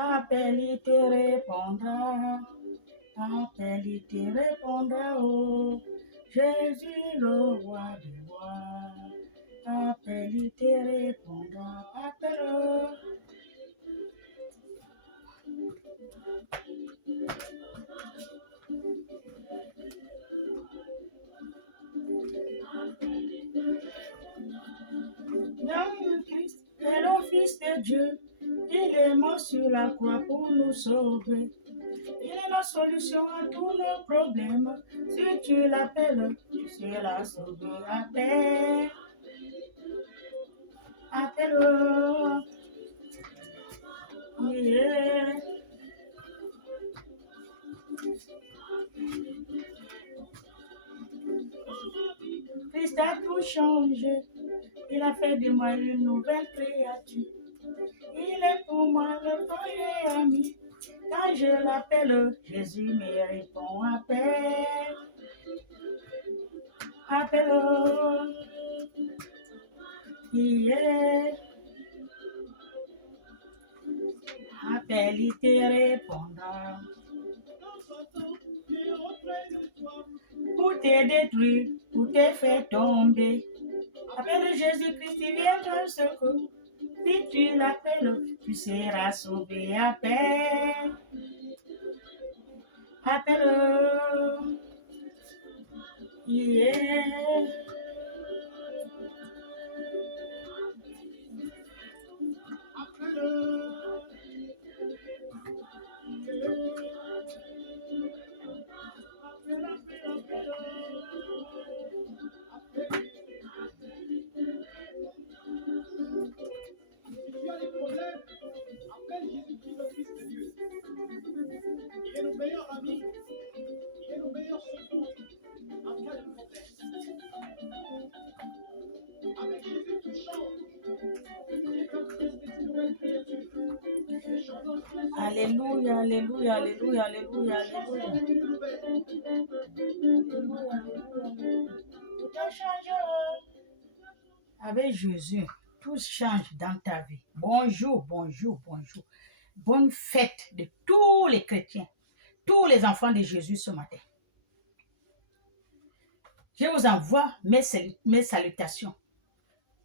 Appelle, il te répondra. Appelle, il te répondra. Oh, Jésus, le roi des rois. Appelle, il te répondra. Appelle. Christ est le Fils de Dieu. Il est mort sur la croix pour nous sauver. Il est la solution à tous nos problèmes. Si tu l'appelles, tu seras sauvé. Appelle. Appelle. Yeah. Christ a tout changé. Il a fait de moi une nouvelle créature. Il est pour moi le premier ami. Quand je l'appelle, Jésus me répond. Appelle. Appelle. Yeah. Appelle, il te répondra. Pour te détruire, pour te faire tomber. Appelle Jésus-Christ, il viendra au secours. Si tu l'appelles, tu seras sauvé. Appelle. Appelle. Yeah. Alléluia, alléluia, alléluia, alléluia, alléluia. Tout a changé. Avec Jésus, tout change dans ta vie. Bonjour, bonjour, bonjour. Bonne fête de tous les chrétiens, tous les enfants de Jésus ce matin. Je vous envoie mes salutations.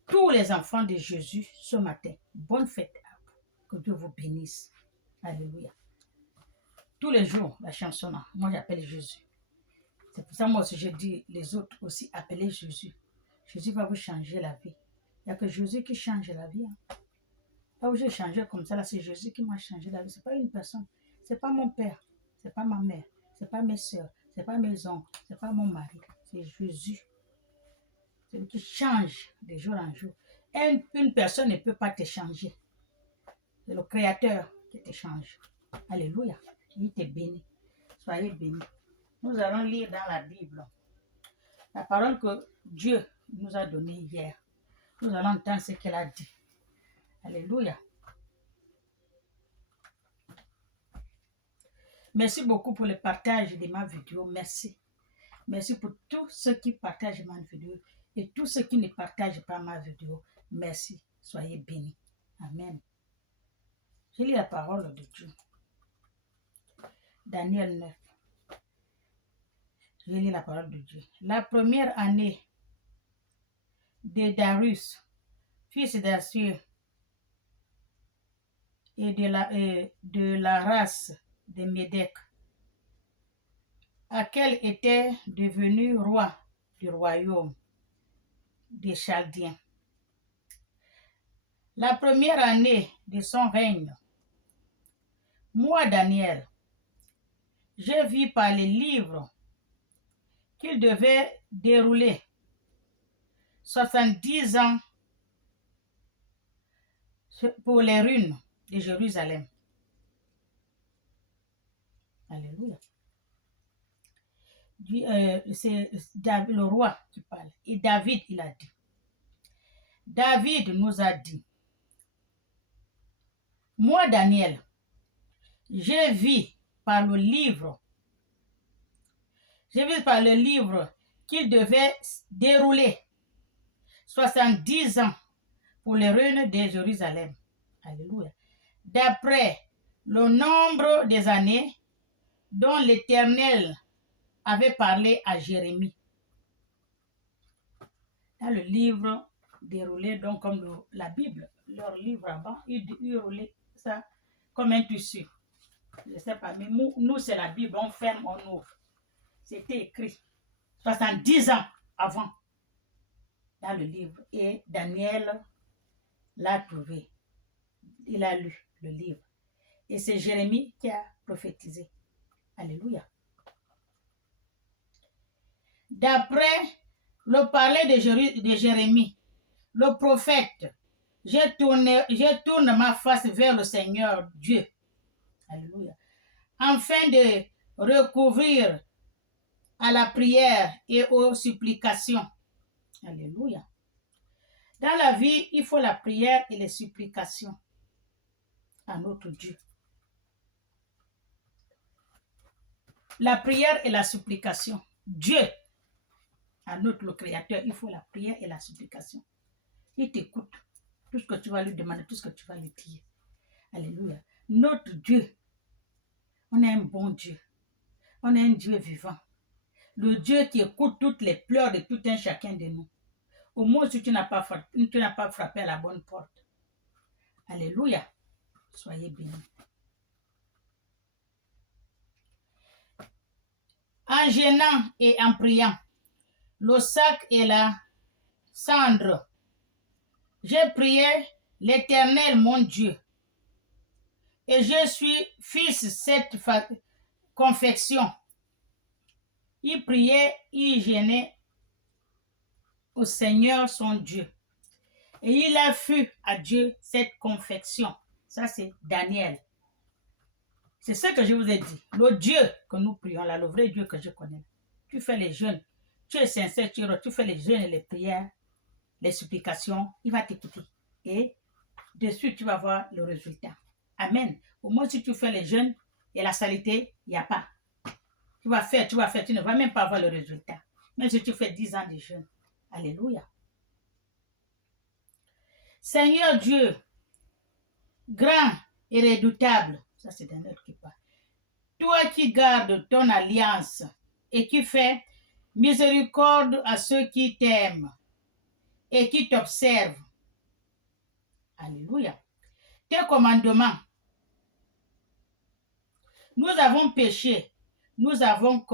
Tous les enfants de Jésus ce matin. Bonne fête à vous. Que Dieu vous bénisse. Alléluia. Tous les jours, la chanson, moi j'appelle Jésus. C'est pour ça moi aussi je dis les autres aussi appelez Jésus. Jésus va vous changer la vie. Il n'y a que Jésus qui change la vie. Là où j'ai changé comme ça, là c'est Jésus qui m'a changé la vie. Ce n'est pas une personne. Ce n'est pas mon père. Ce n'est pas ma mère. Ce n'est pas mes soeurs. Ce n'est pas mes oncles. Ce n'est pas mon mari. C'est Jésus. C'est lui qui change de jour en jour. Et une personne ne peut pas te changer. C'est le Créateur qui te change. Alléluia. Il te bénit. Soyez bénis. Nous allons lire dans la Bible la parole que Dieu nous a donnée hier. Nous allons entendre ce qu'elle a dit. Alléluia. Merci beaucoup pour le partage de ma vidéo. Merci. Merci pour tous ceux qui partagent ma vidéo et tous ceux qui ne partagent pas ma vidéo. Merci. Soyez bénis. Amen. Je lis la parole de Dieu. Daniel 9. Je lis la parole de Dieu. La première année de Darius, fils d'Assur, et de la race de Médèque, à quel était devenu roi du royaume des Chaldéens. La première année de son règne, moi, Daniel, je vis par les livres qu'il devait dérouler 70 ans pour les ruines de Jérusalem. Alléluia. C'est le roi qui parle. Et David, il a dit. David nous a dit, moi, Daniel, je vis par le livre qu'il devait dérouler 70 ans pour les ruines de Jérusalem. Alléluia. D'après le nombre des années dont l'Éternel avait parlé à Jérémie. Dans le livre déroulé donc comme la Bible, leur livre avant, ils roulaient ça comme un tissu. Je ne sais pas, mais nous c'est la Bible, on ferme, on ouvre. C'était écrit 70 ans avant dans le livre. Et Daniel l'a trouvé. Il a lu le livre. Et c'est Jérémie qui a prophétisé. Alléluia. D'après le parler de Jérémie, le prophète, je tourne ma face vers le Seigneur Dieu. Alléluia. Afin de recouvrir à la prière et aux supplications. Alléluia. Dans la vie, il faut la prière et les supplications à notre Dieu. La prière et la supplication. Dieu, à notre le Créateur, il faut la prière et la supplication. Il t'écoute. Tout ce que tu vas lui demander, tout ce que tu vas lui dire. Alléluia. Notre Dieu, on est un bon Dieu. On est un Dieu vivant. Le Dieu qui écoute toutes les pleurs de tout un chacun de nous. Au moins si tu n'as pas frappé à la bonne porte. Alléluia. Soyez bénis. En gênant et en priant, le sac et la cendre, j'ai prié l'Éternel mon Dieu, et je suis fils cette confection. Il priait, il gênait au Seigneur son Dieu. Et il a fait à Dieu cette confection. Ça, c'est Daniel. C'est ce que je vous ai dit. Le Dieu que nous prions, là, le vrai Dieu que je connais. Tu fais les jeûnes, tu es sincère, tu fais les jeûnes et les prières, les supplications, il va t'écouter. Et dessus, tu vas voir le résultat. Amen. Au moins, si tu fais les jeûnes et la saleté, il n'y a pas. Tu vas faire, tu ne vas même pas voir le résultat. Même si tu fais 10 ans de jeûne. Alléluia. Seigneur Dieu, grand et redoutable, ça c'est Daniel qui parle. Toi qui gardes ton alliance et qui fais miséricorde à ceux qui t'aiment et qui t'observent. Alléluia. Tes commandements. Nous avons péché. Nous avons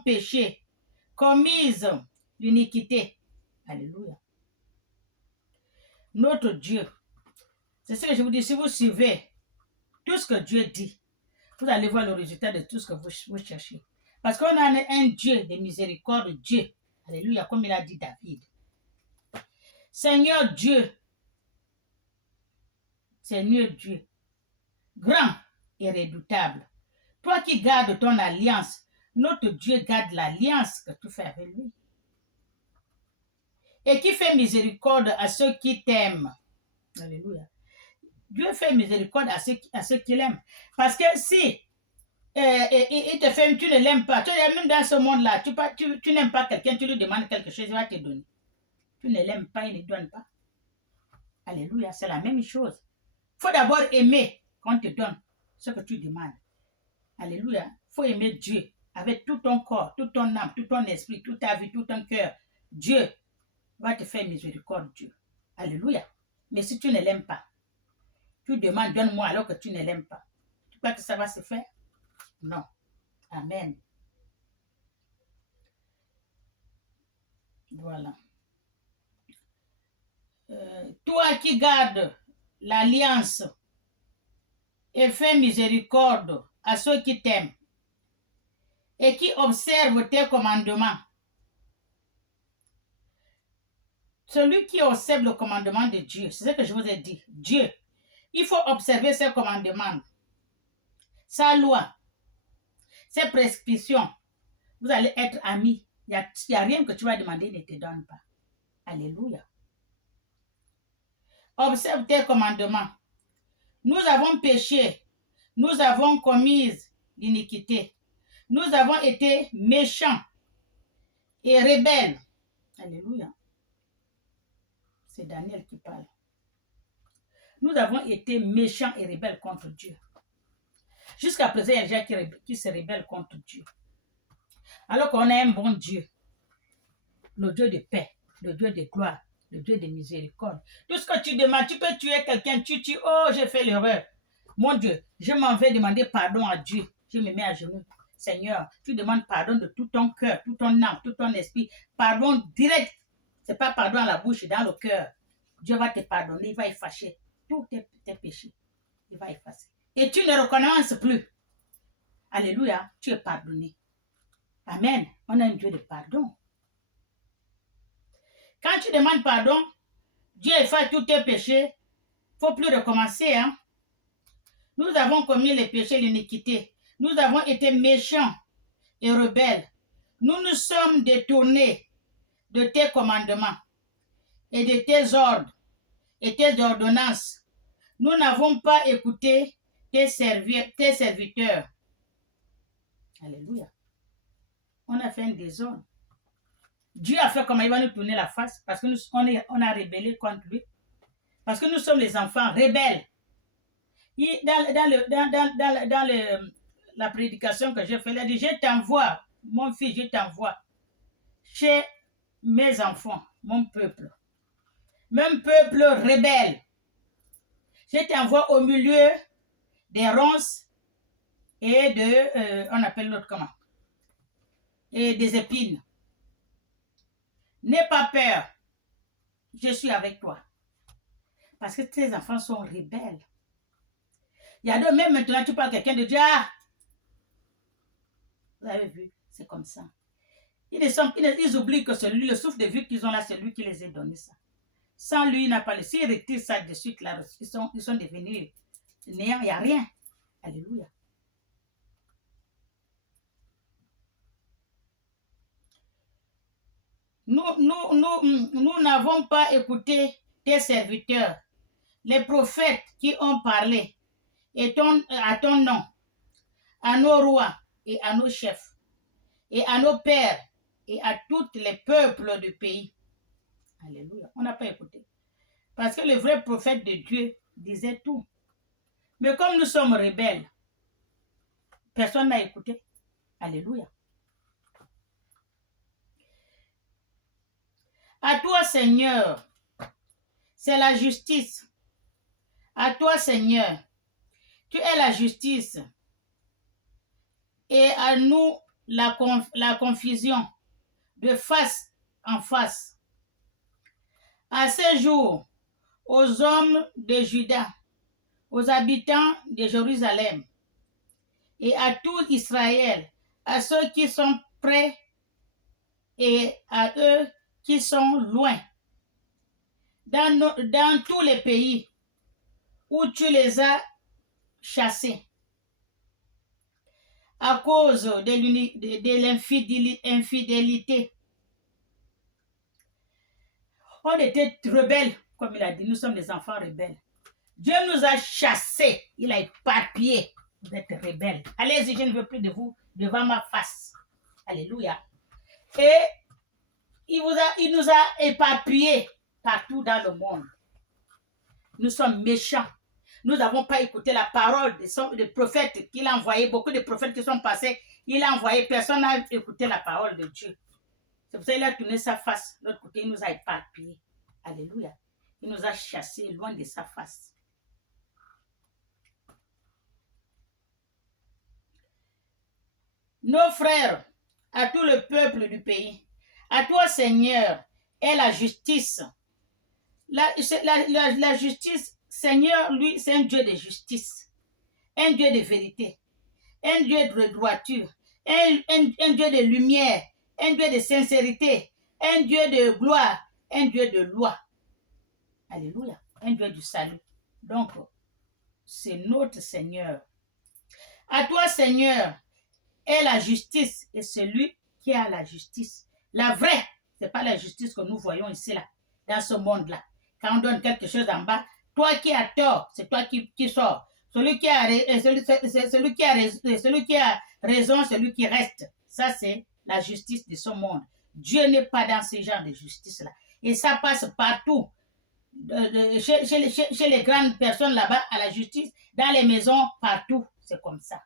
péché, commise l'iniquité. Alléluia. Notre Dieu. C'est ce que je vous dis. Si vous suivez tout ce que Dieu dit, vous allez voir le résultat de tout ce que vous cherchez. Parce qu'on a un Dieu de miséricorde, Dieu. Alléluia, comme il a dit David. Seigneur Dieu, Seigneur Dieu, grand et redoutable. Toi qui gardes ton alliance, notre Dieu garde l'alliance que tu fais avec lui. Et qui fait miséricorde à ceux qui t'aiment. Alléluia. Dieu fait miséricorde à ceux qui l'aiment. Parce que si il te fait, tu ne l'aimes pas, même dans ce monde-là, tu n'aimes pas quelqu'un, tu lui demandes quelque chose, il va te donner. Tu ne l'aimes pas, il ne donne pas. Alléluia, c'est la même chose. Il faut d'abord aimer qu'on te donne ce que tu demandes. Alléluia, il faut aimer Dieu avec tout ton corps, toute ton âme, tout ton esprit, toute ta vie, tout ton cœur. Dieu va te faire miséricorde, Dieu. Alléluia. Mais si tu ne l'aimes pas, tu demandes, donne-moi alors que tu ne l'aimes pas. Tu crois que ça va se faire? Non. Amen. Voilà. Toi qui gardes l'alliance et fais miséricorde à ceux qui t'aiment et qui observent tes commandements. Celui qui observe le commandement de Dieu, c'est ce que je vous ai dit. Dieu, il faut observer ses commandements, sa loi, ses prescriptions. Vous allez être amis. Il n'y a rien que tu vas demander, il ne te donne pas. Alléluia. Observe tes commandements. Nous avons péché. Nous avons commis l'iniquité. Nous avons été méchants et rebelles. Alléluia. C'est Daniel qui parle. Nous avons été méchants et rebelles contre Dieu. Jusqu'à présent, il y a des gens qui se rebellent contre Dieu. Alors qu'on a un bon Dieu, le Dieu de paix, le Dieu de gloire, le Dieu de miséricorde. Tout ce que tu demandes, tu peux tuer quelqu'un, tu tues, oh, j'ai fait l'erreur. Mon Dieu, je m'en vais demander pardon à Dieu. Je me mets à genoux. Seigneur, tu demandes pardon de tout ton cœur, tout ton âme, tout ton esprit. Pardon direct. Ce n'est pas pardon à la bouche, c'est dans le cœur. Dieu va te pardonner, il va effacer tous tes péchés. Il va effacer. Et tu ne recommences plus. Alléluia, tu es pardonné. Amen. On a un Dieu de pardon. Quand tu demandes pardon, Dieu efface tous tes péchés. Il ne faut plus recommencer. Hein? Nous avons commis les péchés, l'iniquité. Nous avons été méchants et rebelles. Nous nous sommes détournés de tes commandements et de tes ordres et tes ordonnances. Nous n'avons pas écouté tes serviteurs. Alléluia. On a fait un désordre. Dieu a fait comment il va nous tourner la face parce que on a rébellé contre lui. Parce que nous sommes les enfants rebelles. Dans la prédication que j'ai faite, il a dit, je t'envoie, mon fils, je t'envoie chez mes enfants, mon peuple. Mon peuple rebelle. Je t'envoie au milieu des ronces et on appelle l'autre comment? Et des épines. N'aie pas peur. Je suis avec toi. Parce que tes enfants sont rebelles. Il y a deux, même maintenant, tu parles à quelqu'un de Dieu. Ah! Vous avez vu, c'est comme ça. Ils oublient que c'est lui, le souffle de vie qu'ils ont là, c'est lui qui les a donné ça. Sans lui, il n'a pas le. S'ils retirent ça de suite, là, ils sont devenus néants, il n'y a rien. Alléluia. Nous n'avons pas écouté tes serviteurs, les prophètes qui ont parlé à ton nom, à nos rois et à nos chefs, et à nos pères, et à tous les peuples du pays. Alléluia. On n'a pas écouté. Parce que le vrai prophète de Dieu disait tout. Mais comme nous sommes rebelles, personne n'a écouté. Alléluia. À toi, Seigneur, c'est la justice. À toi, Seigneur, tu es la justice. Et à nous, la confusion, de face en face. À ce jour, aux hommes de Juda, aux habitants de Jérusalem, et à tout Israël, à ceux qui sont près et à eux qui sont loin, dans tous les pays où tu les as chassés, à cause de l'infidélité. On était rebelles, comme il a dit, nous sommes des enfants rebelles. Dieu nous a chassés, il a éparpillé. Vous êtes rebelles. Allez-y, je ne veux plus de vous devant ma face. Alléluia. Et il nous a éparpillés partout dans le monde. Nous sommes méchants. Nous n'avons pas écouté la parole des prophètes qu'il a envoyé. Beaucoup de prophètes qui sont passés, il a envoyé. Personne n'a écouté la parole de Dieu. C'est pour ça qu'il a tourné sa face. De l'autre côté, il nous a éparpillés. Alléluia. Il nous a chassés loin de sa face. Nos frères, à tout le peuple du pays, à toi, Seigneur, est la justice. La justice, Seigneur, lui, c'est un Dieu de justice, un Dieu de vérité, un Dieu de droiture, un Dieu de lumière, un Dieu de sincérité, un Dieu de gloire, un Dieu de loi. Alléluia, un Dieu du salut. Donc, c'est notre Seigneur. À toi, Seigneur, est la justice, et celui qui a la justice. La vraie, ce n'est pas la justice que nous voyons ici, là, dans ce monde-là. Quand on donne quelque chose en bas, toi qui as tort, c'est toi qui sors. Celui qui a raison, celui qui reste. Ça, c'est la justice de ce monde. Dieu n'est pas dans ce genre de justice-là. Et ça passe partout. chez les grandes personnes là-bas, à la justice, dans les maisons, partout. C'est comme ça.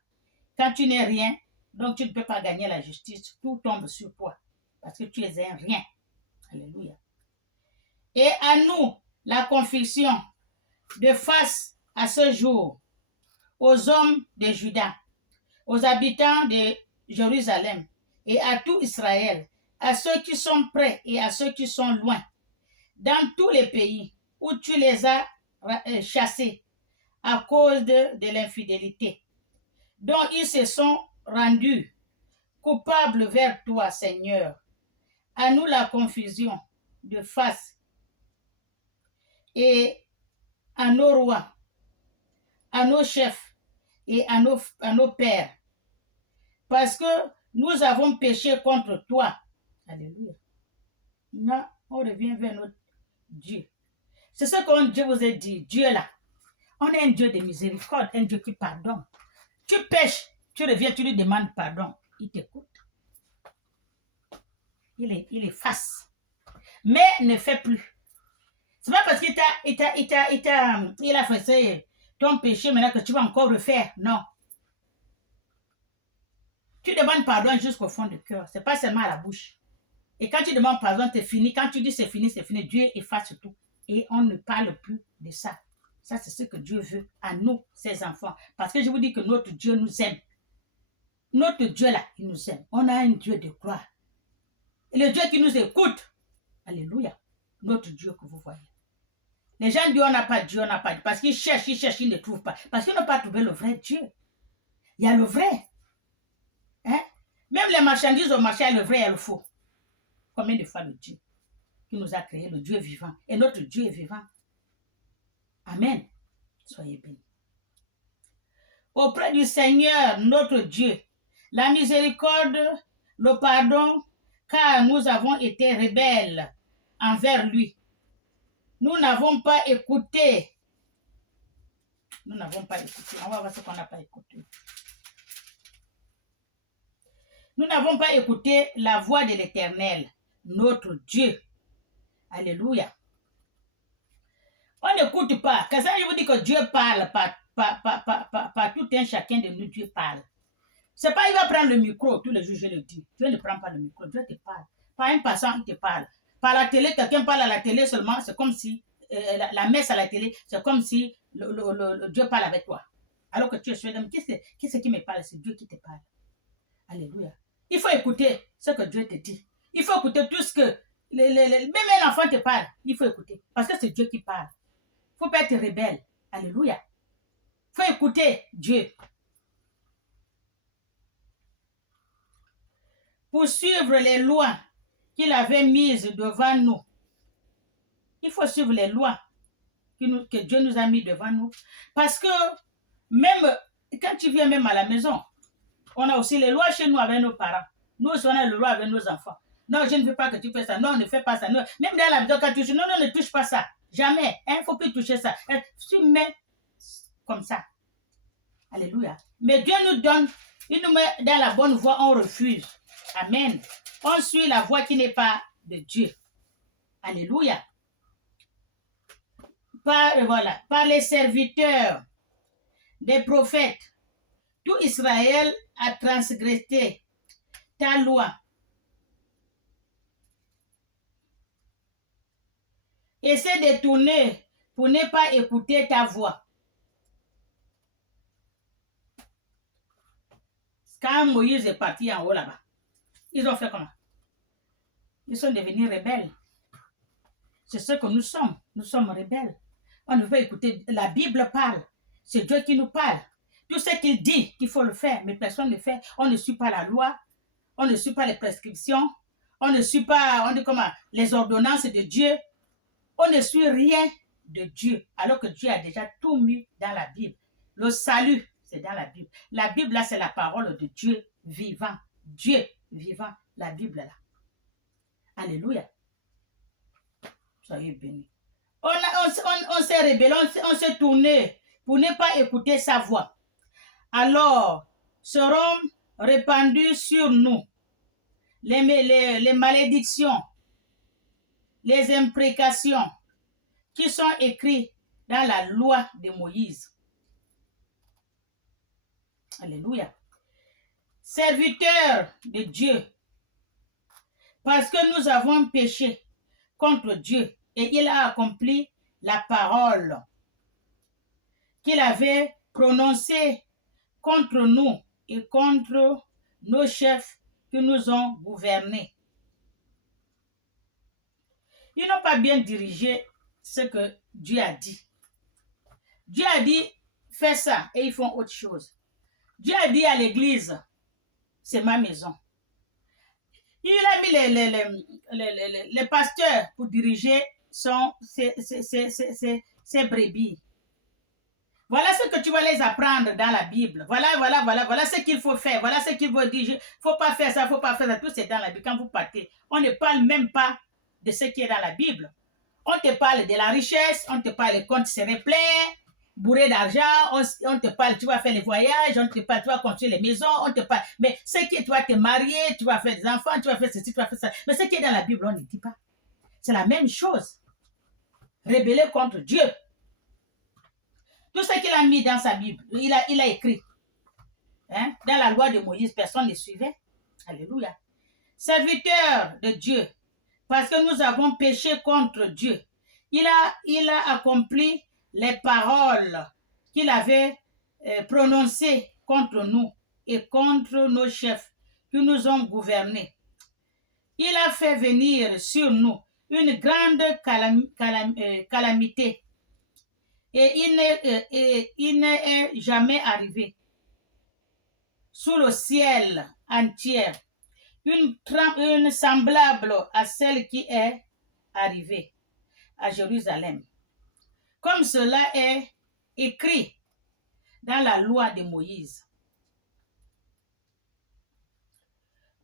Quand tu n'es rien, donc tu ne peux pas gagner la justice. Tout tombe sur toi parce que tu es un rien. Alléluia. Et à nous, la confession de face à ce jour, aux hommes de Juda, aux habitants de Jérusalem et à tout Israël, à ceux qui sont près et à ceux qui sont loin, dans tous les pays où tu les as chassés à cause de l'infidélité, dont ils se sont rendus coupables vers toi, Seigneur. À nous la confusion de face et à nos rois, à nos chefs et à nos pères, parce que nous avons péché contre toi. Alléluia. Là, on revient vers notre Dieu. C'est ce que Dieu vous a dit, Dieu là. On est un Dieu de miséricorde, un Dieu qui pardonne. Tu pêches, tu reviens, tu lui demandes pardon. Il t'écoute. Il est face. Mais ne fais plus. C'est pas parce qu'il a fait ton péché maintenant que tu vas encore refaire. Non. Tu demandes pardon jusqu'au fond du cœur. C'est pas seulement à la bouche. Et quand tu demandes pardon, c'est fini. Quand tu dis c'est fini, Dieu efface tout. Et on ne parle plus de ça. Ça, c'est ce que Dieu veut à nous, ses enfants. Parce que je vous dis que notre Dieu nous aime. Notre Dieu là, il nous aime. On a un Dieu de gloire. Et le Dieu qui nous écoute. Alléluia. Notre Dieu que vous voyez. Les gens disent on n'a pas de Dieu, on n'a pas de Dieu. Parce qu'ils cherchent, ils ne trouvent pas. Parce qu'ils n'ont pas trouvé le vrai Dieu. Il y a le vrai. Hein? Même les marchandises au marché, il y a le vrai et le faux. Combien de fois le Dieu qui nous a créé, le Dieu vivant. Et notre Dieu est vivant. Amen. Soyez bénis. Auprès du Seigneur, notre Dieu, la miséricorde, le pardon, car nous avons été rebelles envers lui. Nous n'avons pas écouté. Nous n'avons pas écouté. On va voir ce qu'on n'a pas écouté. Nous n'avons pas écouté la voix de l'Éternel, notre Dieu. Alléluia. On n'écoute pas. Quand ça, je vous dis que Dieu parle, pas tout un chacun de nous, Dieu parle. C'est pas il va prendre le micro, tous les jours je le dis. Dieu ne prend pas le micro, Dieu te parle. Pas un passant qui te parle. Par la télé, quelqu'un parle à la télé seulement, c'est comme si, la messe à la télé, c'est comme si le Dieu parle avec toi. Alors que tu es suédois, qu'est-ce qui me parle? C'est Dieu qui te parle. Alléluia. Il faut écouter ce que Dieu te dit. Il faut écouter tout ce que, même un enfant te parle, il faut écouter. Parce que c'est Dieu qui parle. Il ne faut pas être rebelle. Alléluia. Il faut écouter Dieu. Pour suivre les lois qu'il avait mises devant nous. Il faut suivre les lois que Dieu nous a mis devant nous. Parce que même quand tu viens même à la maison, on a aussi les lois chez nous avec nos parents. Nous aussi, on a les lois avec nos enfants. Non, je ne veux pas que tu fasses ça. Non, ne fais pas ça. Non. Même dans la maison, quand tu touches, non, ne touche pas ça. Jamais. Il ne faut plus toucher ça. Tu mets comme ça. Alléluia. Mais Dieu nous donne, il nous met dans la bonne voie, on refuse. Amen. On suit la voie qui n'est pas de Dieu. Alléluia. Par les serviteurs des prophètes, tout Israël a transgressé ta loi et s'est détourné pour ne pas écouter ta voix. Quand Moïse est parti en haut là-bas, ils ont fait comment? Ils sont devenus rebelles. C'est ce que nous sommes. Nous sommes rebelles. On ne veut pas écouter. La Bible parle. C'est Dieu qui nous parle. Tout ce qu'il dit qu'il faut le faire, mais personne ne le fait. On ne suit pas la loi. On ne suit pas les prescriptions. On ne suit pas les ordonnances de Dieu. On ne suit rien de Dieu, alors que Dieu a déjà tout mis dans la Bible. Le salut, c'est dans la Bible. La Bible, là, c'est la parole de Dieu vivant. Dieu vivant, la Bible, là. Alléluia. Soyez bénis. On s'est rebellé, on s'est tourné pour ne pas écouter sa voix. Alors, seront répandues sur nous les malédictions, les imprécations, qui sont écrits dans la loi de Moïse. Alléluia. Serviteurs de Dieu, parce que nous avons péché contre Dieu et il a accompli la parole qu'il avait prononcée contre nous et contre nos chefs qui nous ont gouvernés. Ils n'ont pas bien dirigé ce que Dieu a dit. Dieu a dit, fais ça, et ils font autre chose. Dieu a dit à l'église, c'est ma maison. Il a mis les pasteurs pour diriger ses brebis. Voilà ce que tu vas les apprendre dans la Bible. Voilà ce qu'il faut faire. Voilà ce qu'il faut dire. Il ne faut pas faire ça, il ne faut pas faire ça. Tout c'est dans la Bible. Quand vous partez, on ne parle même pas de ce qui est dans la Bible. On te parle de la richesse, on te parle des comptes seraient pleins, bourrés d'argent, on te parle, tu vas faire les voyages, on te parle, tu vas construire les maisons, on te parle, mais ce qui est, tu vas te marier, tu vas faire des enfants, tu vas faire ceci, tu vas faire ça. Mais ce qui est dans la Bible, on ne dit pas. C'est la même chose. Rébeller contre Dieu. Tout ce qu'il a mis dans sa Bible, il a écrit. Hein? Dans la loi de Moïse, personne ne suivait. Alléluia. Serviteur de Dieu, parce que nous avons péché contre Dieu. Il a accompli les paroles qu'il avait prononcées contre nous et contre nos chefs qui nous ont gouvernés. Il a fait venir sur nous une grande calamité et il n'est jamais arrivé sous le ciel entier une semblable à celle qui est arrivée à Jérusalem. Comme cela est écrit dans la loi de Moïse.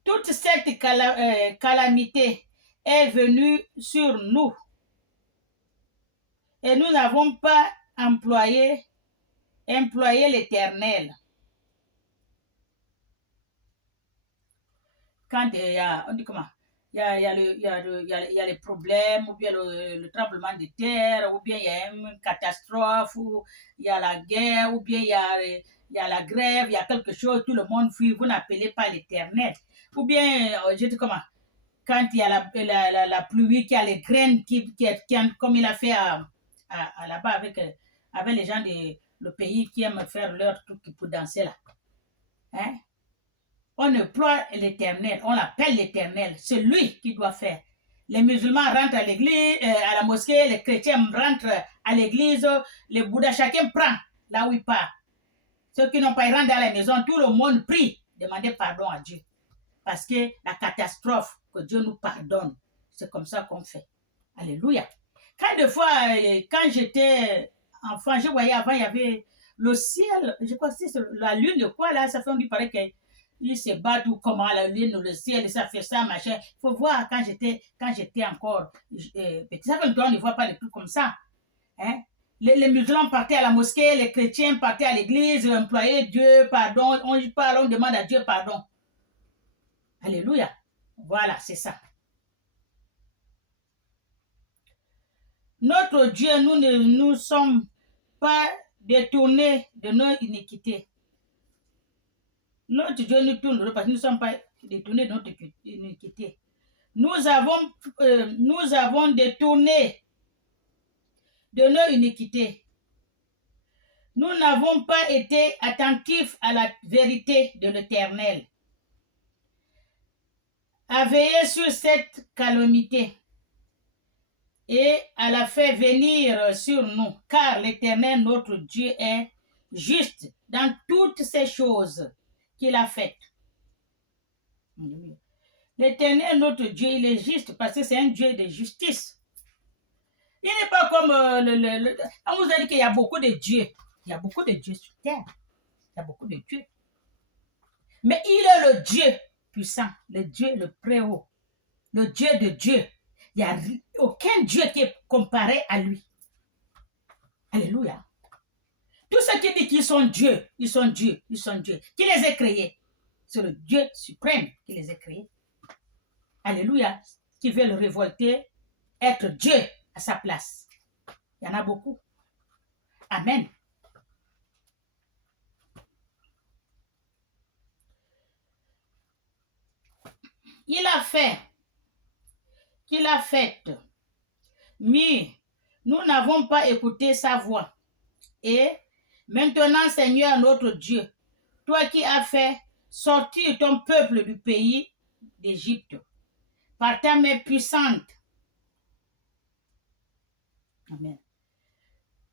Toute cette calamité est venue sur nous et nous n'avons pas employé l'Éternel. Quand il y a, on dit comment? Il y a les problèmes, ou bien le tremblement de terre, ou bien il y a une catastrophe, ou il y a la guerre, ou bien il y a la grève, il y a quelque chose, tout le monde fuit, vous n'appelez pas l'Éternel. Ou bien, je dis comment, quand il y a la pluie, qu'il y a les graines, comme il a fait là-bas avec les gens du pays qui aiment faire leur truc pour danser là. Hein? On emploie l'Éternel, on l'appelle l'Éternel, c'est lui qui doit faire. Les musulmans rentrent à l'église, à la mosquée, les chrétiens rentrent à l'église, les bouddhas, chacun prend là où il part. Ceux qui n'ont pas rentré dans la maison, tout le monde prie, demandez pardon à Dieu. Parce que la catastrophe, que Dieu nous pardonne, c'est comme ça qu'on fait. Alléluia. Quand j'étais enfant, je voyais avant, il y avait le ciel, je crois que c'est la lune de quoi là, ça fait, on dit pareil qu'il se bat ou comment la lune, le ciel, ça fait ça, machin. Il faut voir quand j'étais encore petit, ça fait longtemps, on ne voit pas des trucs comme ça. Hein? Les musulmans partaient à la mosquée, les chrétiens partaient à l'église, employaient Dieu, pardon, on parle, on demande à Dieu pardon. Alléluia. Voilà, c'est ça. Notre Dieu, nous ne nous sommes pas détournés de nos iniquités. Notre Dieu nous tourne parce que nous ne sommes pas détournés de notre iniquité. Nous avons détourné de nos iniquités. Nous n'avons pas été attentifs à la vérité de l'Éternel. À veiller sur cette calamité et à la faire venir sur nous, car l'Éternel, notre Dieu, est juste dans toutes ces choses qu'il a faites. L'Éternel, notre Dieu, il est juste parce que c'est un Dieu de justice. Il n'est pas comme on vous a dit qu'il y a beaucoup de dieux. Il y a beaucoup de dieux sur terre. Il y a beaucoup de dieux. Mais il est le Dieu puissant, le Dieu le Très-Haut, le Dieu de Dieu. Il n'y a aucun Dieu qui est comparé à lui. Alléluia. Tous ceux qui disent qu'ils sont Dieu, ils sont Dieu, ils sont Dieu. Qui les a créés? C'est le Dieu suprême qui les a créés. Alléluia. Qui veut le révolter, être Dieu à sa place. Il y en a beaucoup. Amen. Il a fait, qu'il a fait, mais nous n'avons pas écouté sa voix. Et maintenant, Seigneur notre Dieu, toi qui as fait sortir ton peuple du pays d'Égypte par ta main puissante. Amen.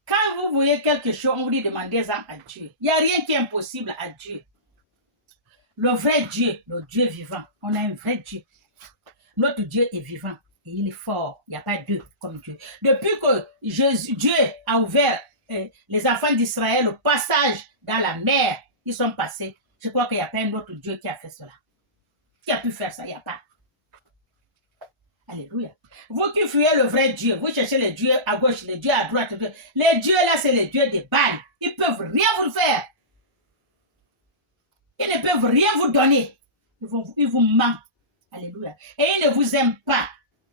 Quand vous voyez quelque chose, on vous dit demandez-en à Dieu. Il n'y a rien qui est impossible à Dieu. Le vrai Dieu, le Dieu vivant, on a un vrai Dieu. Notre Dieu est vivant et il est fort. Il n'y a pas deux comme Dieu. Depuis que Dieu a ouvert les enfants d'Israël au passage dans la mer, ils sont passés. Je crois qu'il n'y a pas un autre Dieu qui a fait cela. Qui a pu faire ça? Il n'y a pas. Alléluia. Vous qui fuyez le vrai Dieu, vous cherchez les dieux à gauche, les dieux à droite. Les dieux là, c'est les dieux des Baals. Ils ne peuvent rien vous faire. Ils ne peuvent rien vous donner. Ils vous mentent. Alléluia. Et ils ne vous aiment pas.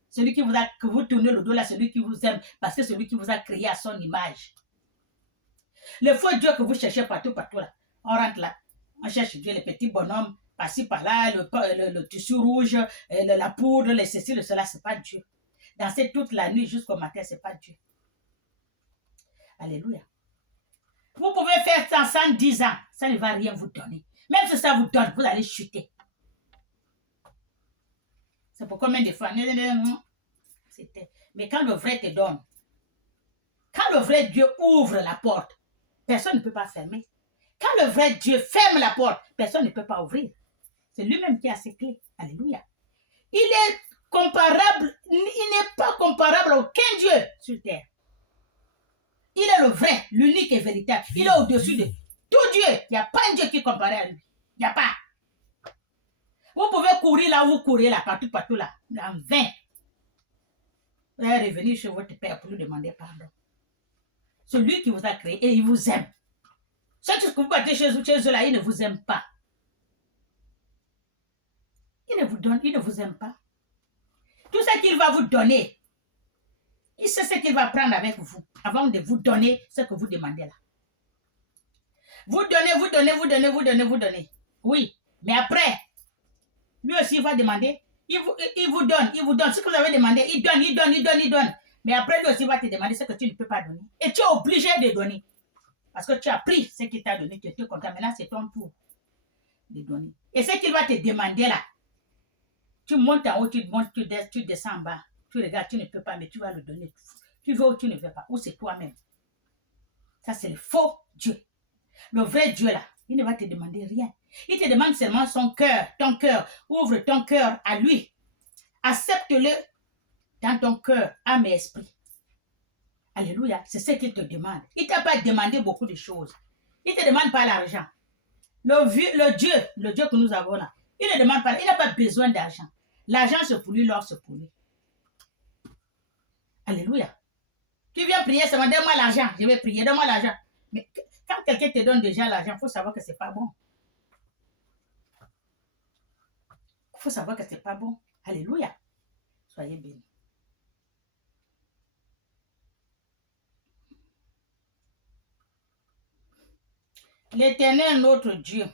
Celui qui vous a, que vous tournez le dos là, celui qui vous aime, parce que celui qui vous a créé à son image. Le faux Dieu que vous cherchez partout là. On rentre là, on cherche Dieu, les petits bonhommes, par-ci, par-là, le tissu rouge, la poudre, les ceci, le cela, c'est pas Dieu. Danser toute la nuit jusqu'au matin, c'est pas Dieu. Alléluia. Vous pouvez faire ça 110 ans, ça ne va rien vous donner. Même si ça vous donne, vous allez chuter. C'est pour combien de fois? Mais quand le vrai te donne, quand le vrai Dieu ouvre la porte, personne ne peut pas fermer. Quand le vrai Dieu ferme la porte, personne ne peut pas ouvrir. C'est lui-même qui a ses clés. Alléluia. Il est comparable, il n'est pas comparable à aucun Dieu sur terre. Il est le vrai, l'unique et véritable. Il est au-dessus de tout Dieu. Il n'y a pas un Dieu qui est comparé à lui. Il n'y a pas. Vous pouvez courir là où vous courez là, partout là, en vain. Vous allez revenir chez votre père pour lui demander pardon. C'est lui qui vous a créé et il vous aime. Ceux que vous battez chez eux là, ils ne vous aiment pas. Il ne vous donne, il ne vous aime pas. Tout ce qu'il va vous donner, il sait ce qu'il va prendre avec vous avant de vous donner ce que vous demandez là. Vous donnez. Oui, mais après, lui aussi il va demander, il vous donne. Ce que vous avez demandé, il donne. Mais après, lui aussi il va te demander ce que tu ne peux pas donner. Et tu es obligé de donner. Parce que tu as pris ce qu'il t'a donné, tu étais content. Maintenant, c'est ton tour de donner. Et ce qu'il va te demander là, tu montes en haut, tu descends en bas. Tu regardes, tu ne peux pas, mais tu vas le donner. Tu veux ou tu ne veux pas. Ou c'est toi-même. Ça, c'est le faux Dieu. Le vrai Dieu là, il ne va te demander rien. Il te demande seulement son cœur, ton cœur. Ouvre ton cœur à lui. Accepte-le dans ton cœur, âme et esprit. Alléluia. C'est ce qu'il te demande. Il ne t'a pas demandé beaucoup de choses. Il ne te demande pas l'argent. Le Dieu que nous avons là, il ne demande pas, il n'a pas besoin d'argent. L'argent, c'est pour lui, l'or, c'est pour lui. Alléluia. Tu viens prier, ça va, donne-moi l'argent. Je vais prier, donne-moi l'argent. Mais quand quelqu'un te donne déjà l'argent, il faut savoir que ce n'est pas bon. Il faut savoir que ce n'est pas bon. Alléluia. Soyez bénis. L'Éternel, notre Dieu,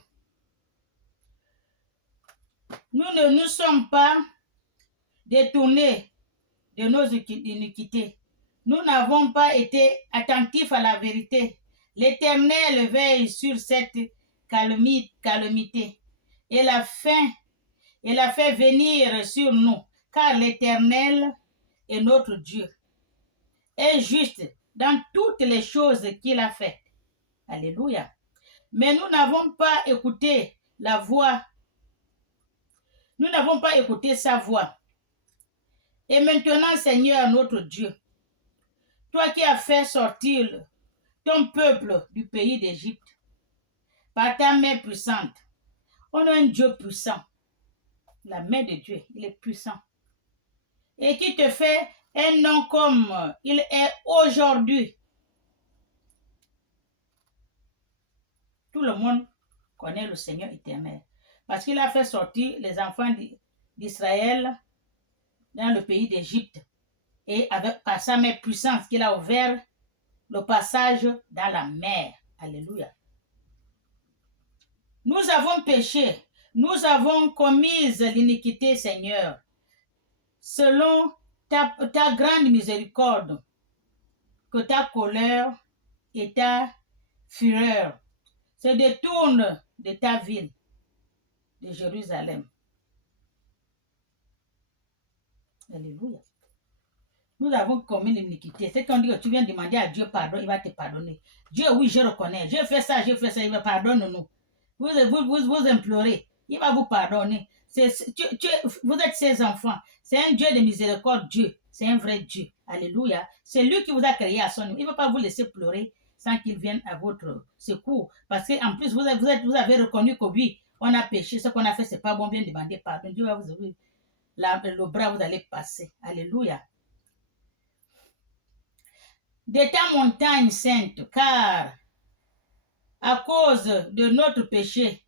nous ne nous sommes pas détournés de nos iniquités. Nous n'avons pas été attentifs à la vérité. L'Éternel veille sur cette calamité et la fait venir sur nous, car l'Éternel est notre Dieu, est juste dans toutes les choses qu'il a faites. Alléluia. Mais nous n'avons pas écouté la voix. Nous n'avons pas écouté sa voix. Et maintenant, Seigneur notre Dieu, toi qui as fait sortir ton peuple du pays d'Égypte par ta main puissante, on a un Dieu puissant. La main de Dieu, il est puissant. Et qui te fait un nom comme il est aujourd'hui. Tout le monde connaît le Seigneur éternel. Parce qu'il a fait sortir les enfants d'Israël dans le pays d'Égypte. et par sa main puissante qu'il a ouvert le passage dans la mer. Alléluia. Nous avons péché, nous avons commis l'iniquité, Seigneur, selon ta grande miséricorde, que ta colère et ta fureur se détournent de ta ville, de Jérusalem. Alléluia. Nous avons commis l'iniquité. C'est qu'on dit que tu viens demander à Dieu pardon, il va te pardonner. Dieu, oui, je reconnais. J'ai fait ça, il va pardonner-nous. Vous implorez, il va vous pardonner. Vous êtes ses enfants. C'est un Dieu de miséricorde, Dieu. C'est un vrai Dieu. Alléluia. C'est lui qui vous a créé à son nom. Il ne va pas vous laisser pleurer sans qu'il vienne à votre secours. Parce qu'en plus, vous avez reconnu que oui, on a péché. Ce qu'on a fait, ce n'est pas bon. Bien demander pardon. Dieu va vous ouvrir le bras, vous allez passer. Alléluia. De ta montagne sainte, car à cause de notre péché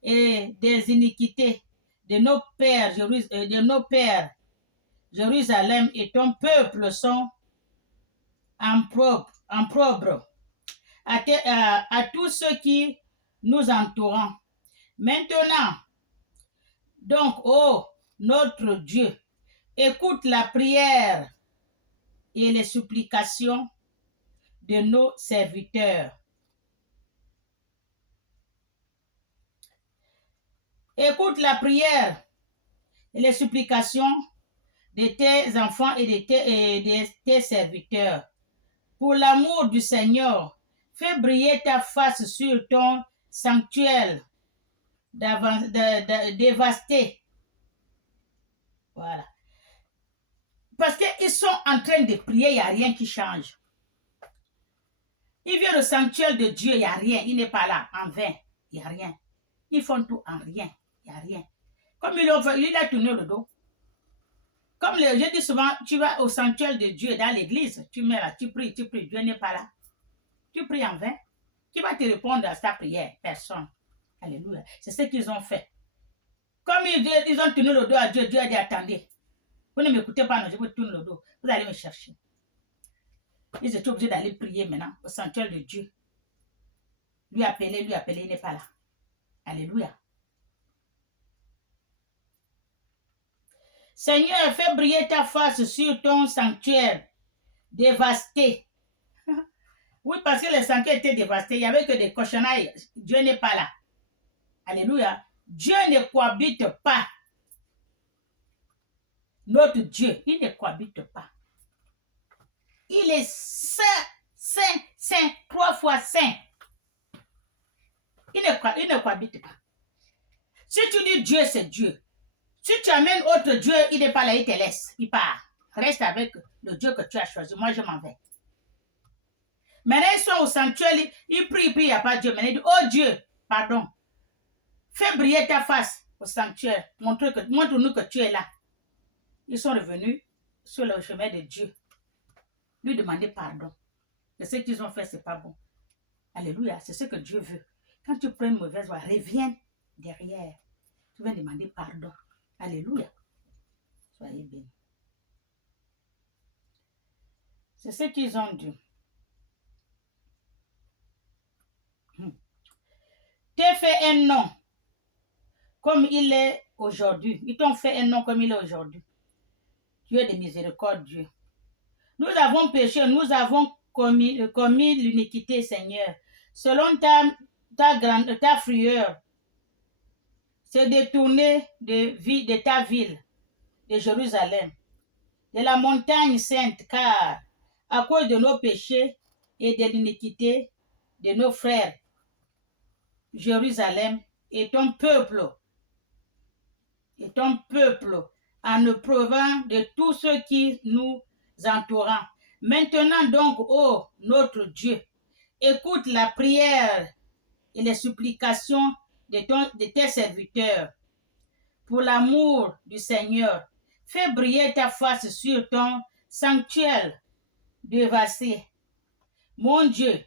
et des iniquités de nos pères, Jérusalem et ton peuple sont improbes à tous ceux qui nous entourent. Maintenant, donc, ô notre Dieu, écoute la prière et les supplications de nos serviteurs. Écoute la prière et les supplications de tes enfants et de tes serviteurs. Pour l'amour du Seigneur, fais briller ta face sur ton sanctuaire dévasté. Voilà. Parce qu'ils sont en train de prier, il n'y a rien qui change. Il vient au sanctuaire de Dieu, il n'y a rien. Il n'est pas là, en vain. Il n'y a rien. Ils font tout en rien. Il n'y a rien. Comme il a tourné le dos. Comme je dis souvent, tu vas au sanctuaire de Dieu, dans l'église, tu mets là, tu pries, Dieu n'est pas là. Tu pries en vain. Qui va te répondre à ta prière? Personne. Alléluia. C'est ce qu'ils ont fait. Comme ils ont tourné le dos à Dieu, Dieu a dit, attendez. Vous ne m'écoutez pas, non, je vous tourne le dos. Vous allez me chercher. Ils étaient obligés d'aller prier maintenant au sanctuaire de Dieu. Lui appeler, il n'est pas là. Alléluia. Seigneur, fais briller ta face sur ton sanctuaire dévasté. Oui, parce que le sanctuaire était dévasté. Il n'y avait que des cochonnailles. Dieu n'est pas là. Alléluia. Dieu ne cohabite pas. Notre Dieu, il ne cohabite pas. Il est saint, 3 fois saint. Il ne cohabite pas. Si tu dis Dieu, c'est Dieu. Si tu amènes autre Dieu, il n'est pas là, il te laisse. Il part. Reste avec le Dieu que tu as choisi. Moi, je m'en vais. Maintenant, ils sont au sanctuaire, ils prient, il n'y a pas Dieu. Maintenant, ils disent, oh Dieu, pardon. Fais briller ta face au sanctuaire. Montre-nous que tu es là. Ils sont revenus sur le chemin de Dieu. Lui demander pardon. Et ce qu'ils ont fait, ce n'est pas bon. Alléluia, c'est ce que Dieu veut. Quand tu prends une mauvaise voie, reviens derrière. Tu vas demander pardon. Alléluia. Soyez bénis. C'est ce qu'ils ont dit. T'es fait un nom comme il est aujourd'hui. Ils t'ont fait un nom comme il est aujourd'hui. Dieu de miséricorde, Dieu. Nous avons péché, nous avons commis l'iniquité, Seigneur. Selon ta frayeur, c'est détourné de ta ville, de Jérusalem, de la montagne sainte, car à cause de nos péchés et de l'iniquité de nos frères, Jérusalem et ton peuple, en éprouvant de tous ceux qui nous entourent. Maintenant donc, ô notre Dieu, écoute la prière et les supplications de tes serviteurs. Pour l'amour du Seigneur, fais briller ta face sur ton sanctuaire dévasté. Mon Dieu,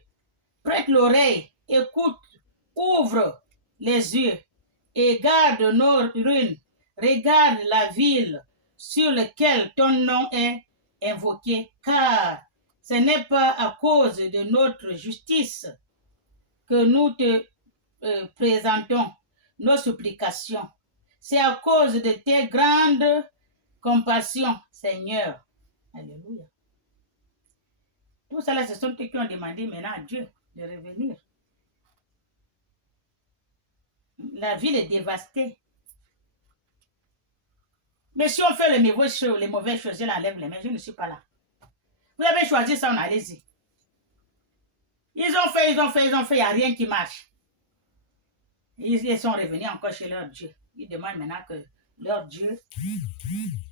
prête l'oreille, écoute, ouvre les yeux et garde nos ruines. Regarde la ville sur laquelle ton nom est invoquer, car ce n'est pas à cause de notre justice que nous te présentons nos supplications. C'est à cause de tes grandes compassions, Seigneur. Alléluia. Tout ça, ce sont ceux qui ont demandé maintenant à Dieu de revenir. La ville est dévastée. Mais si on fait les mauvaises choses, je enlève les mains, je ne suis pas là. Vous avez choisi ça, allez-y. Ils ont fait, il n'y a rien qui marche. Ils sont revenus encore chez leur Dieu. Ils demandent maintenant que leur Dieu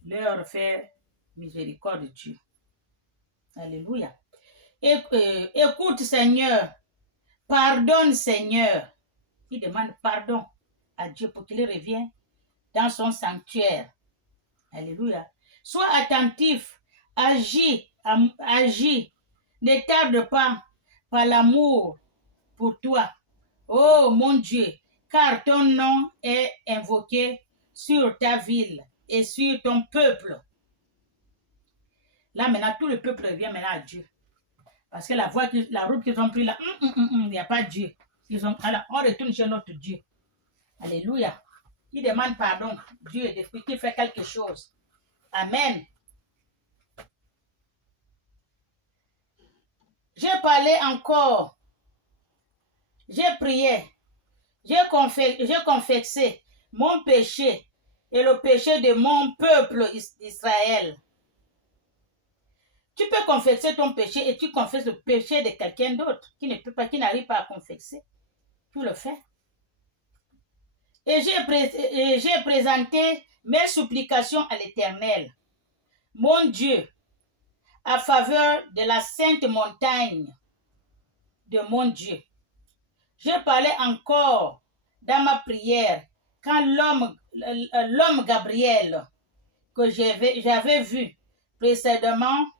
leur fait miséricorde de Dieu. Alléluia. Écoute, Seigneur. Pardonne, Seigneur. Il demande pardon à Dieu pour qu'il revienne dans son sanctuaire. Alléluia. Sois attentif. Agis. Ne tarde pas par l'amour pour toi. Oh mon Dieu, car ton nom est invoqué sur ta ville et sur ton peuple. Là maintenant, tout le peuple revient maintenant à Dieu. Parce que la route qu'ils ont pris là, il n'y a pas Dieu. Alors, on retourne chez notre Dieu. Alléluia. Il demande pardon. Dieu, depuis qu'il fait quelque chose. Amen. J'ai parlé encore. J'ai prié. J'ai confessé mon péché et le péché de mon peuple Israël. Tu peux confesser ton péché et tu confesses le péché de quelqu'un d'autre qui n'arrive pas à confesser. Tu le fais. Et j'ai présenté mes supplications à l'Éternel, mon Dieu, à faveur de la sainte montagne de mon Dieu. J'ai parlé encore dans ma prière quand l'homme Gabriel que j'avais vu précédemment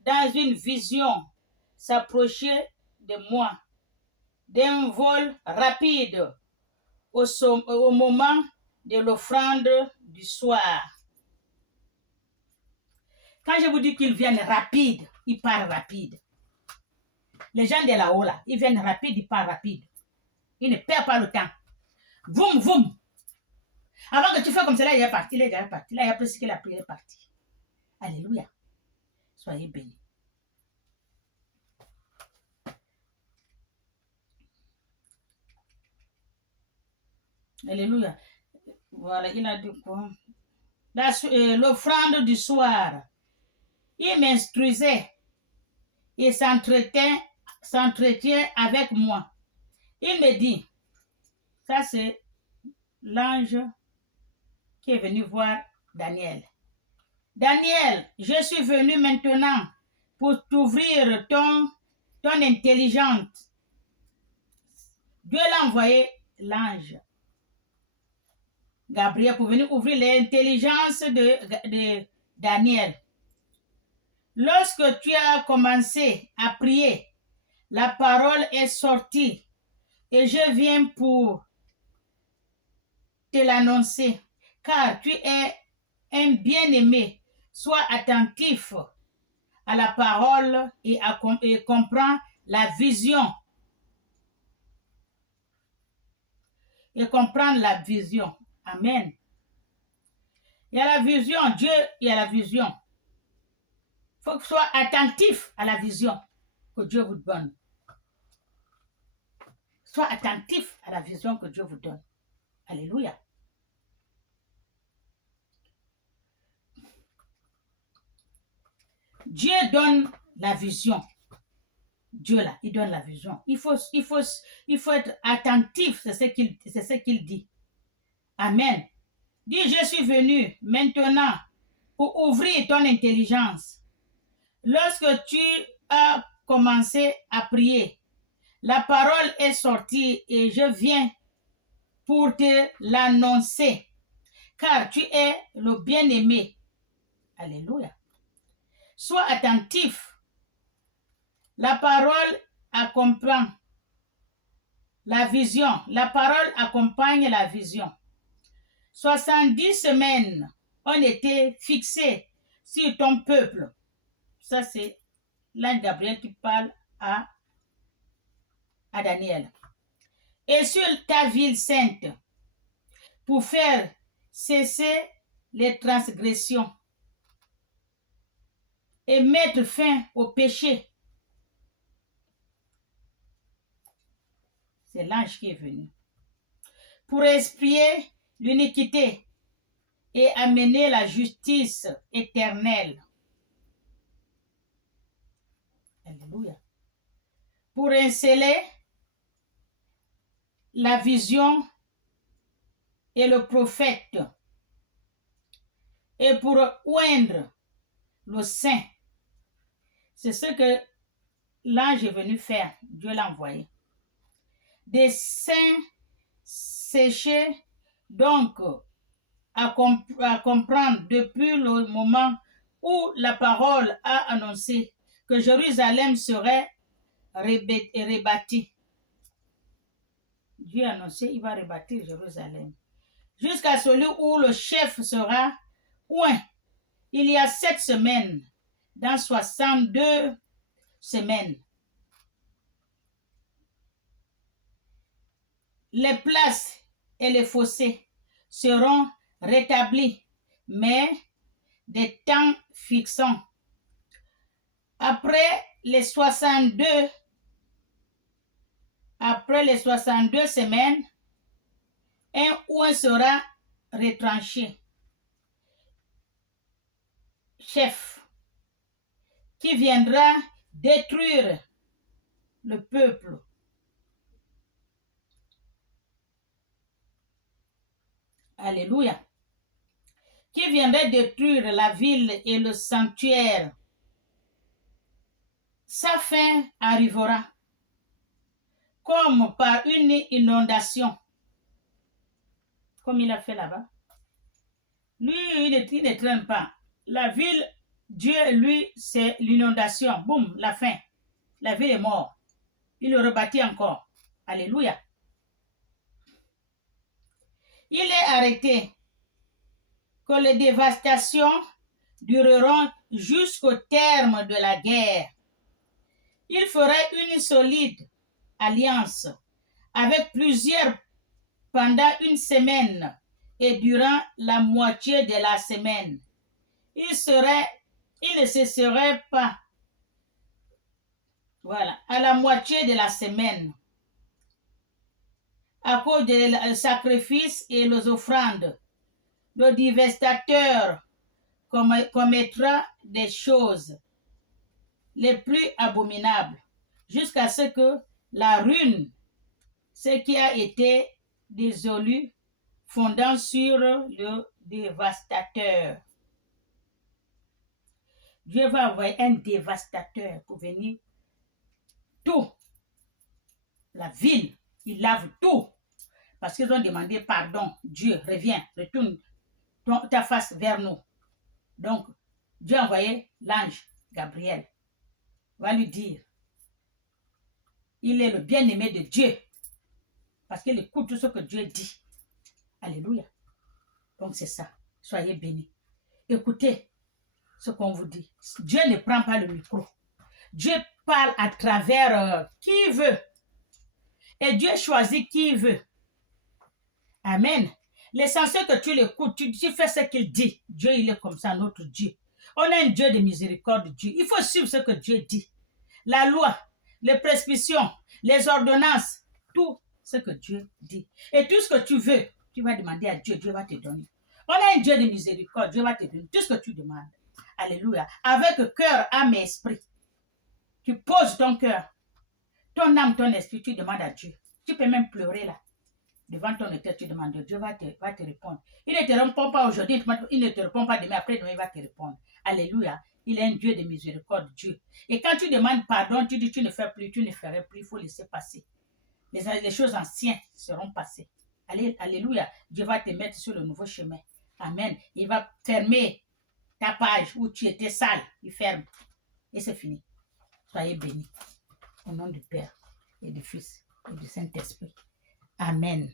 dans une vision s'approchait de moi d'un vol rapide au moment de l'offrande du soir. Quand je vous dis qu'ils viennent rapide, ils partent rapide. Les gens de là-haut, là, ils viennent rapide, ils partent rapide. Ils ne perdent pas le temps. Voum, voum. Avant que tu fais comme cela, il est parti, il est déjà parti. Là, il y a plus que la prière est partie. Alléluia. Soyez bénis. Alléluia. Voilà, il a dit quoi? L'offrande du soir. Il m'instruisait et s'entretient avec moi. Il me dit, ça c'est l'ange qui est venu voir Daniel. Daniel, je suis venu maintenant pour t'ouvrir ton intelligence. Dieu l'a envoyé l'ange Gabriel pour venir ouvrir l'intelligence de Daniel. Lorsque tu as commencé à prier, la parole est sortie et je viens pour te l'annoncer, car tu es un bien-aimé. Sois attentif à la parole et comprends la vision. Et comprendre la vision. Amen. Il y a la vision, Dieu, il y a la vision. Il faut que tu sois attentif à la vision que Dieu vous donne. Sois attentif à la vision que Dieu vous donne. Alléluia. Dieu donne la vision. Dieu là, il donne la vision. Il faut être attentif, c'est ce qu'il dit. Amen. Dis, je suis venu maintenant pour ouvrir ton intelligence. Lorsque tu as commencé à prier, la parole est sortie et je viens pour te l'annoncer, car tu es le bien-aimé. Alléluia. Sois attentif. La parole accompagne la vision. La parole accompagne la vision. 70 semaines ont été fixées sur ton peuple. Ça, c'est l'ange Gabriel qui parle à Daniel. Et sur ta ville sainte, pour faire cesser les transgressions et mettre fin au péché. C'est l'ange qui est venu. Pour expier l'iniquité et amener la justice éternelle. Alléluia. Pour inceller la vision et le prophète. Et pour oindre le saint. C'est ce que l'ange est venu faire. Dieu l'a envoyé. Des saints séchés, donc, à comprendre depuis le moment où la parole a annoncé que Jérusalem serait rebâtie. Dieu a annoncé qu'il va rebâtir Jérusalem. Jusqu'à celui où le chef sera oint. Il y a 7 semaines, dans 62 semaines. Les places et les fossés seront rétablis, mais des temps fixants. Après les 62 semaines, un oint sera retranché. Chef, qui viendra détruire le peuple. Alléluia. Qui viendrait détruire la ville et le sanctuaire. Sa fin arrivera comme par une inondation, comme il a fait là-bas. Lui, il ne traîne pas. La ville, Dieu, lui, c'est l'inondation. Boum, la fin. La ville est morte. Il le rebâtit encore. Alléluia. Il est arrêté que les dévastations dureront jusqu'au terme de la guerre. Il ferait une solide alliance avec plusieurs pendant une semaine et durant la moitié de la semaine. Il ne cesserait pas, voilà, à la moitié de la semaine, à cause des sacrifices et les offrandes. Le dévastateur commettra des choses les plus abominables jusqu'à ce que la ruine, ce qui a été désolu, fondant sur le dévastateur. Dieu va envoyer un dévastateur pour venir tout. La ville, il lave tout. Parce qu'ils ont demandé pardon. Dieu, reviens, retourne ta face vers nous. Donc, Dieu a envoyé l'ange Gabriel. Va lui dire, il est le bien-aimé de Dieu. Parce qu'il écoute tout ce que Dieu dit. Alléluia. Donc c'est ça. Soyez bénis. Écoutez ce qu'on vous dit. Dieu ne prend pas le micro. Dieu parle à travers qui veut. Et Dieu choisit qui veut. Amen. L'essentiel que tu l'écoutes, tu fais ce qu'il dit. Dieu, il est comme ça, notre Dieu. On a un Dieu de miséricorde, Dieu. Il faut suivre ce que Dieu dit. La loi, les prescriptions, les ordonnances, tout ce que Dieu dit. Et tout ce que tu veux, tu vas demander à Dieu, Dieu va te donner. On a un Dieu de miséricorde, Dieu va te donner tout ce que tu demandes. Alléluia. Avec cœur, âme et esprit. Tu poses ton cœur, ton âme, ton esprit, tu demandes à Dieu. Tu peux même pleurer là. Devant ton état, tu demandes, Dieu va te répondre. Il ne te répond pas aujourd'hui, il ne te répond pas demain, après demain, il va te répondre. Alléluia. Il est un Dieu de miséricorde, Dieu. Et quand tu demandes pardon, tu dis, tu ne fais plus, tu ne ferais plus, il faut laisser passer. Les choses anciennes seront passées. Alléluia. Dieu va te mettre sur le nouveau chemin. Amen. Il va fermer ta page où tu étais sale. Il ferme. Et c'est fini. Soyez bénis. Au nom du Père et du Fils et du Saint-Esprit. Amen.